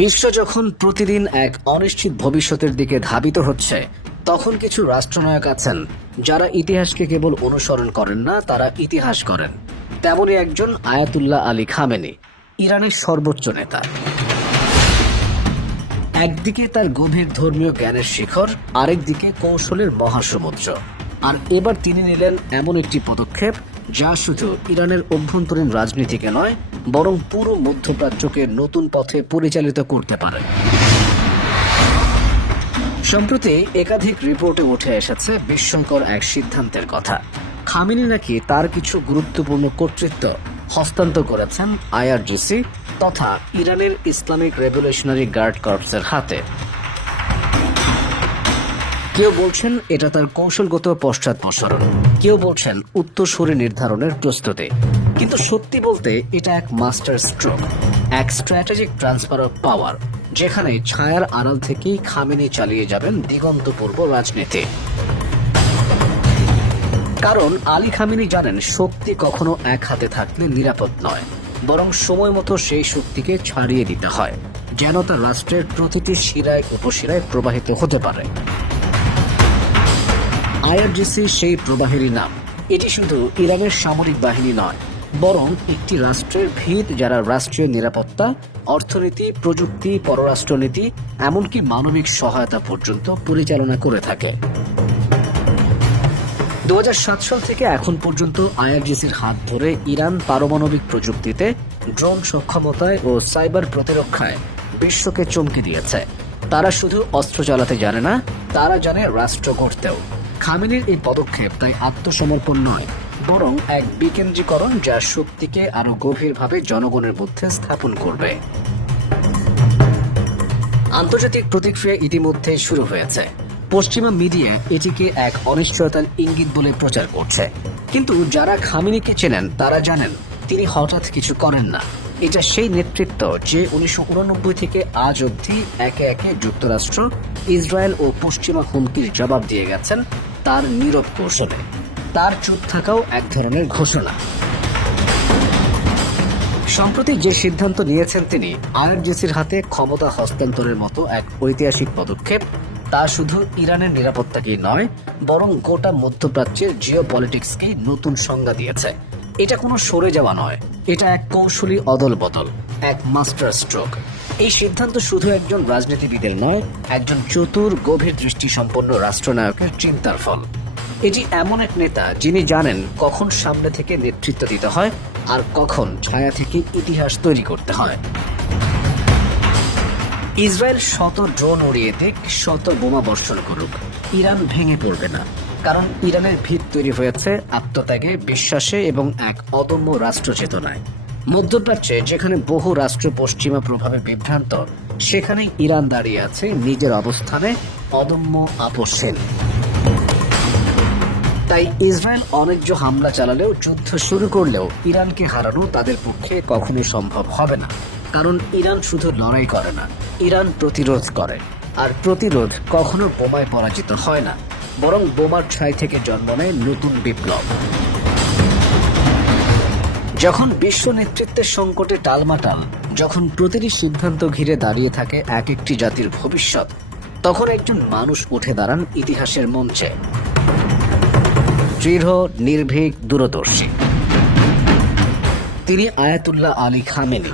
বিশ্ব যখন প্রতিদিন এক অনিশ্চিত ভবিষ্যতের দিকে ধাবিত হচ্ছে, তখন কিছু রাষ্ট্রনায়ক আছেন যারা ইতিহাসকে কেবল অনুসরণ করেন না, তারা ইতিহাস করেন। তেমনই একজন আয়াতুল্লাহ আলী খামেনি, ইরানের সর্বোচ্চ নেতা। একদিকে তার গভীর ধর্মীয় জ্ঞানের শিখর, আরেকদিকে কৌশলের মহাসমুদ্র। আর এবার তিনি নিলেন এমন একটি পদক্ষেপ যা শুধু ইরানের অভ্যন্তরীণ রাজনীতিকে নয়, বরং পুরো মধ্যপ্রাচ্যকে নতুন পথে পরিচালিত করতে পারে। সম্প্রতি একাধিক রিপোর্টে উঠে এসেছে বিস্ময়কর এক সিদ্ধান্তের কথা। খামেনি নাকি তার কিছু গুরুত্বপূর্ণ কর্তৃত্ব হস্তান্তর করেছেন আইআরজিসি তথা ইরানের ইসলামিক রেভলিউশনারি গার্ড কর্পসের হাতে। কেউ বলছেন এটা তার কৌশলগত পশ্চাদপসরণ, কেউ বলছেন উত্তরসূরি নির্ধারণের প্রস্তুতি। কিন্তু সত্যি বলতে এটা এক মাস্টার স্ট্রোক, এক স্ট্র্যাটেজিক ট্রান্সফার অফ পাওয়ার, যেখানে ছায়ার আড়াল থেকেই খামেনি চালিয়ে যাবেন দিগন্তপূর্ব রাজনীতি। কারণ আলী খামেনি জানেন, শক্তি কখনো এক হাতে থাকলে নিরাপদ নয়, বরং সময় মতো সেই শক্তিকে ছাড়িয়ে দিতে হয়, যেন তা রাষ্ট্রের প্রতিটি শিরায় উপশিরায় প্রবাহিত হতে পারে। আইআরজিসি সেই প্রবাহেরই নাম। এটি শুধু ইরানের সামরিক বাহিনী নয়, বরং একটি রাষ্ট্রের ভিত, যারা রাষ্ট্রীয় নিরাপত্তা, অর্থনীতি, প্রযুক্তি, পররাষ্ট্রনীতি, এমনকি মানবিক সহায়তা পর্যন্ত পরিচালনা করে থাকে। 2007 সাল থেকে এখন পর্যন্ত আইআরজিসির হাত ধরে ইরান পারমাণবিক প্রযুক্তিতে, ড্রোন সক্ষমতায় ও সাইবার প্রতিরক্ষায় বিশ্বকে চমকে দিয়েছে। তারা শুধু অস্ত্র চালাতে জানে না, তারা জানে রাষ্ট্র গড়তেও। খামেনির এই পদক্ষেপ তাই আত্মসমর্পণ নয়, বরং এক বিকেন্দ্রীকরণ, যা শক্তিকে আরো গভীরভাবে জনগণের মধ্যে স্থাপন করবে। আন্তর্জাতিক প্রতিক্রিয়া ইতিমধ্যে শুরু হয়েছে। পশ্চিমা মিডিয়া এটিকে এক অনিশ্চয়তার ইঙ্গিত বলে প্রচার করছে, কিন্তু যারা খামেনিকে চেনেন তারা জানেন তিনি হঠাৎ কিছু করেন না। এটা সেই নেতৃত্ব যে 1989 থেকে আজ অবধি একে একে যুক্তরাষ্ট্র, ইসরায়েল ও পশ্চিমা হুমকির জবাব দিয়ে গেছেন তার নীরব কৌশলে। তার চুপ থাকাও এক ধরনের ঘোষণা। সম্প্রতি যে সিদ্ধান্ত নিয়েছেন তিনি, আইআরজিসির হাতে ক্ষমতা হস্তান্তরের মতো এক ঐতিহাসিক পদক্ষেপ, তা শুধু ইরানের নিরাপত্তাকেই নয়, বরং গোটা মধ্যপ্রাচ্যের জিওপলিটিক্সকেই নতুন সংজ্ঞা দিয়েছে। এটা কোনো সরে যাওয়া নয়, এটা এক কৌশলী অদল বদল, এক মাস্টার স্ট্রোক। এই সিদ্ধান্ত শুধু একজন রাজনীতিবিদের নয়, একজন চতুর, গভীর দৃষ্টিসম্পন্ন রাষ্ট্রনায়কের চিন্তার ফল। এটি এমন এক নেতা যিনি জানেন কখন সামনে থেকে নেতৃত্ব দিতে হয় আর কখন ছায়া থেকে ইতিহাস তৈরি করতে হয়। ইসরায়েল শত ড্রোন উড়িয়ে দিক, শত বোমা বর্ষণ করুক, ইরান ভেঙে পড়বে না। কারণ ইরানের ভিত তৈরি হয়েছে আত্মত্যাগে, বিশ্বাসে এবং এক অদম্য রাষ্ট্র চেতনায়। মধ্যপ্রাচ্যে যেখানে বহু রাষ্ট্র পশ্চিমা প্রভাবে বিভ্রান্ত, সেখানে ইরান দাঁড়িয়ে আছে নিজের অবস্থানে, অদম্য, আপোষহীন। তাই ইসরায়েল অন্যায্য হামলা চালালেও, যুদ্ধ শুরু করলেও ইরানকে হারানো তাদের পক্ষে কখনো সম্ভব হবে না। কারণ ইরান শুধু লড়াই করে না, ইরান প্রতিরোধ করে। আর প্রতিরোধ কখনো বোমায় পরাজিত হয় না, বরং বোমার ছাই থেকে জন্ম নেয় নতুন বিপ্লব। যখন বিশ্ব নেতৃত্বের সংকটে টালমাটাল, যখন প্রতিটি সিদ্ধান্ত ঘিরে দাঁড়িয়ে থাকে এক একটি জাতির ভবিষ্যৎ, তখন একজন মানুষ উঠে দাঁড়ান ইতিহাসের মঞ্চে, দৃঢ়, নির্ভীক, দূরদর্শী। তিনি আয়াতুল্লাহ আলী খামেনি।